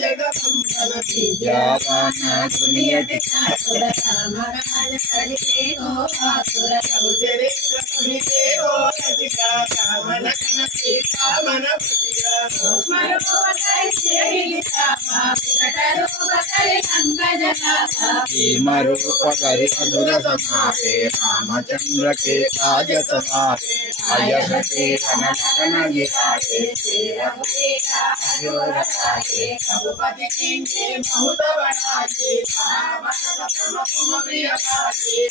जगमंगल विद्यावाना दुनियति ठाकुर रामराज करिते हो आतुर चरित्र सुनिते हो रसिका कामन कन सीता मन पतिया स्मर बताई सेहि तापा विकट रूप धरि पंकज लाभा भीम रूप धरि मधुर समावे रामचंद्र के काज समावे आय सके अनंतन गिरावे रघुपति किंचे बहुत बड़ाए तुम प्रिय भागे